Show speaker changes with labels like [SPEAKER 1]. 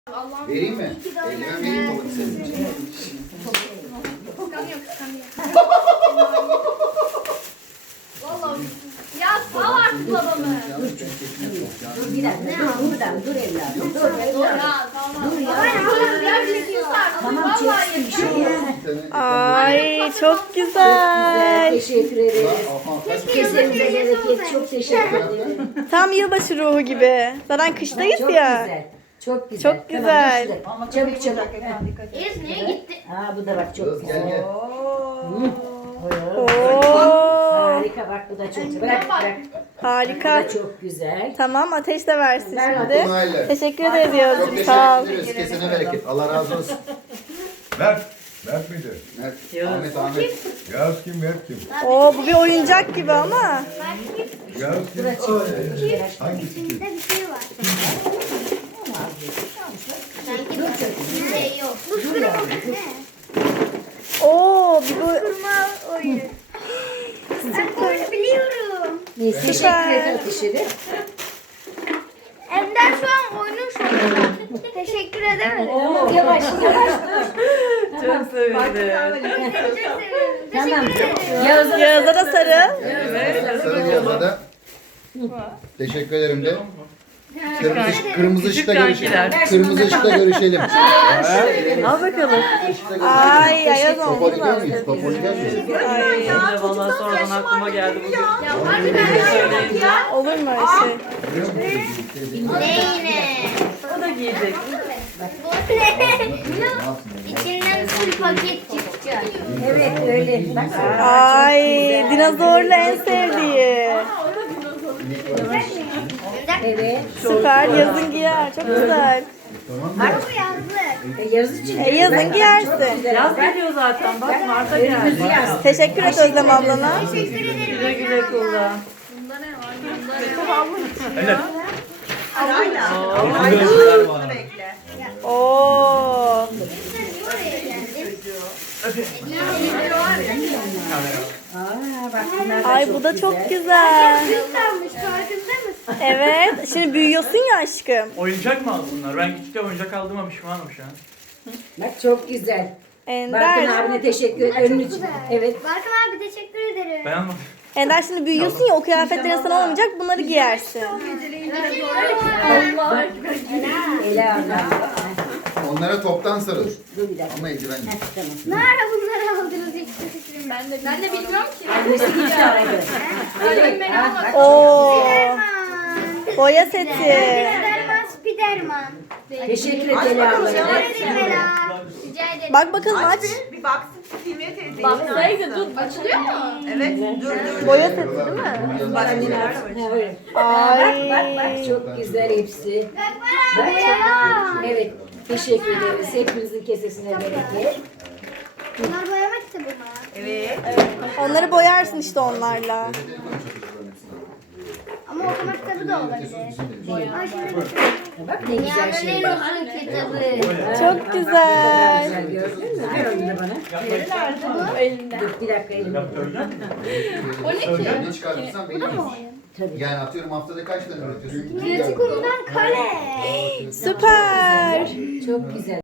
[SPEAKER 1] Vereyim mi? Eldiven vereyim mi babacığım senin için?
[SPEAKER 2] Kıskanıyor. Vallahi. Ya sal artık babamı.
[SPEAKER 3] Dur bir dakika. Dur buradan. Dur evladım. Dur evladım.
[SPEAKER 2] Ya tamam.
[SPEAKER 3] Dur ya.
[SPEAKER 2] Ya bir sus artık.
[SPEAKER 3] Tamam
[SPEAKER 2] Vallahi
[SPEAKER 3] çeksin bir şey ya.
[SPEAKER 4] Ay çok
[SPEAKER 3] Güzel.
[SPEAKER 4] güzel.
[SPEAKER 3] Teşekkür ederiz.
[SPEAKER 2] Keşke
[SPEAKER 3] Kesenize
[SPEAKER 2] yılbaşı
[SPEAKER 3] bereket.
[SPEAKER 2] olsaydı.
[SPEAKER 3] Çok teşekkür ederim.
[SPEAKER 4] Tam yılbaşı ruhu gibi. Zaten kıştayız
[SPEAKER 3] Çok
[SPEAKER 4] ya.
[SPEAKER 3] güzel. Çok güzel.
[SPEAKER 4] Çok güzel.
[SPEAKER 3] Tamam, çabuk çabuk.
[SPEAKER 2] Enes niye gitti?
[SPEAKER 3] Aa bu da bak çok
[SPEAKER 1] Kız gel
[SPEAKER 3] güzel.
[SPEAKER 1] gel.
[SPEAKER 4] Oo,
[SPEAKER 3] Harika bak bu da çok güzel. Bırak bırak. Bu
[SPEAKER 4] harika.
[SPEAKER 3] da çok güzel.
[SPEAKER 4] Tamam ateş de versin
[SPEAKER 3] Ver
[SPEAKER 4] şimdi.
[SPEAKER 1] Noeller.
[SPEAKER 4] Teşekkür ederiz
[SPEAKER 1] Çok
[SPEAKER 4] Yağız'cığım. Sağ ol.
[SPEAKER 1] teşekkür ederiz. Kesene bereket. Allah razı olsun.
[SPEAKER 5] Mert. Mert miydi?
[SPEAKER 1] Evet. Ahmet.
[SPEAKER 5] Yağız kim? Mert kim?
[SPEAKER 4] Oo bu bir oyuncak gibi ama.
[SPEAKER 5] Yağız kim? Hangisi kim?
[SPEAKER 2] Bir şey var. Bir şey yok.
[SPEAKER 4] Oo bir bu.
[SPEAKER 2] oyun. Ben oyunu biliyorum.
[SPEAKER 3] Neyse teşekkür ederim. Teşekkür ederim.
[SPEAKER 2] Ender şu an oyunun şokunda. Teşekkür ederim.
[SPEAKER 3] Oo, yavaş yavaş dur.
[SPEAKER 4] Çok sevindim.
[SPEAKER 2] Çok seviyorum.
[SPEAKER 3] Tamam.
[SPEAKER 2] Teşekkür ederim.
[SPEAKER 4] Yağız'a da sarı.
[SPEAKER 1] Sarı Yağız'a da teşekkür ederim de. Kırmızı ışıkta görüşelim. Kırmızı ışıkta görüşelim.
[SPEAKER 4] Al bakalım.
[SPEAKER 1] Işıkta görüşelim.
[SPEAKER 4] Ay Ayaz
[SPEAKER 1] Topa
[SPEAKER 4] oldu
[SPEAKER 1] gidiyor
[SPEAKER 4] da.
[SPEAKER 1] muyuz? Topa gidiyor muyuz?
[SPEAKER 4] Ay
[SPEAKER 6] Vallahi sonradan aklıma geldi bugün.
[SPEAKER 2] Ya harbiden ya.
[SPEAKER 4] olur mu öyle şey?
[SPEAKER 1] Biliyor musun?
[SPEAKER 2] Ne yine?
[SPEAKER 6] O da giyecek.
[SPEAKER 2] Bu ne? İçinden full paket çıkacak.
[SPEAKER 3] Evet öyle. Bak.
[SPEAKER 4] Ay dinozorla en sevdiği.
[SPEAKER 3] Evet.
[SPEAKER 4] Süper yazın giyer. Çok güzel.
[SPEAKER 2] Var mı yazlık?
[SPEAKER 3] Yaz için.
[SPEAKER 4] Yazın giyersin.
[SPEAKER 6] Yaz geliyor zaten. Bak Mart'a geldi.
[SPEAKER 4] Teşekkür et Özlem ablana.
[SPEAKER 2] Teşekkür ederim.
[SPEAKER 6] Güle güle kullan.
[SPEAKER 2] Bunda ne var? Bunda ne var?
[SPEAKER 4] Oo.
[SPEAKER 2] Oraya geldim.
[SPEAKER 3] Aa bak bunlar da
[SPEAKER 4] Ay bu da çok güzel.
[SPEAKER 2] Büyük kalmış farkında mısın?
[SPEAKER 4] Evet. Şimdi büyüyorsun ya aşkım.
[SPEAKER 6] Oyuncak mı aldınlar? Ben küçükken oyuncak aldığıma pişmanım şu an.
[SPEAKER 3] Bak çok güzel. Barkın
[SPEAKER 4] Ender.
[SPEAKER 3] abine teşekkür ederim. Evet.
[SPEAKER 2] Barkın abi teşekkür ederim.
[SPEAKER 6] Ben almadım.
[SPEAKER 4] Ender şimdi büyüyorsun ya o kıyafetlerin sana olmayacak bunları giyersin.
[SPEAKER 2] Allah.
[SPEAKER 3] Ela abla.
[SPEAKER 1] Onlara toptan sarıl.
[SPEAKER 3] Dur bir dakika.
[SPEAKER 1] Ama eldiven yok.
[SPEAKER 3] Tamam.
[SPEAKER 2] Nerede bunları aldınız hiçbir fikrim ben de bilmiyorum ki.
[SPEAKER 3] Annesi gitti aradı. Evet. Bak.
[SPEAKER 4] Oo.
[SPEAKER 2] Spiderman.
[SPEAKER 4] Boya seti.
[SPEAKER 2] Spiderman, Spiderman.
[SPEAKER 3] Teşekkür ederim Ela abla.
[SPEAKER 2] Teşekkür ederim Ela. Rica ederim.
[SPEAKER 4] Bak bakalım aç.
[SPEAKER 7] Bir baksın Filmiye teyze.
[SPEAKER 2] Baksaydı dur. Açılıyor mu?
[SPEAKER 7] Evet. Dur dur.
[SPEAKER 4] Boya seti değil mi?
[SPEAKER 3] Ha, öyle.
[SPEAKER 4] Ay.
[SPEAKER 3] Bak çok güzel hepsi.
[SPEAKER 2] Bak Ela.
[SPEAKER 3] Evet. Teşekkür ederiz. Hepinizin kesesine bereket.
[SPEAKER 2] Bunlar boyama kitabı mı?
[SPEAKER 7] Evet.
[SPEAKER 4] Onları boyarsın işte onlarla.
[SPEAKER 2] Ama okuma kitabı da olabilir. Ay şimdi
[SPEAKER 3] Bak ne güzel
[SPEAKER 2] dünyanın
[SPEAKER 3] şey.
[SPEAKER 2] en uzun kitabı.
[SPEAKER 4] Çok güzel.
[SPEAKER 3] Güzel gördün mü? Ver onu da bana. Dur bir dakika elimde.
[SPEAKER 1] Ne çıkartırsan benim.
[SPEAKER 3] Tabii.
[SPEAKER 1] Yani atıyorum haftada kaç tane üretiyorsun?
[SPEAKER 2] Pratik undan kale.
[SPEAKER 4] Süper.
[SPEAKER 3] Çok güzel.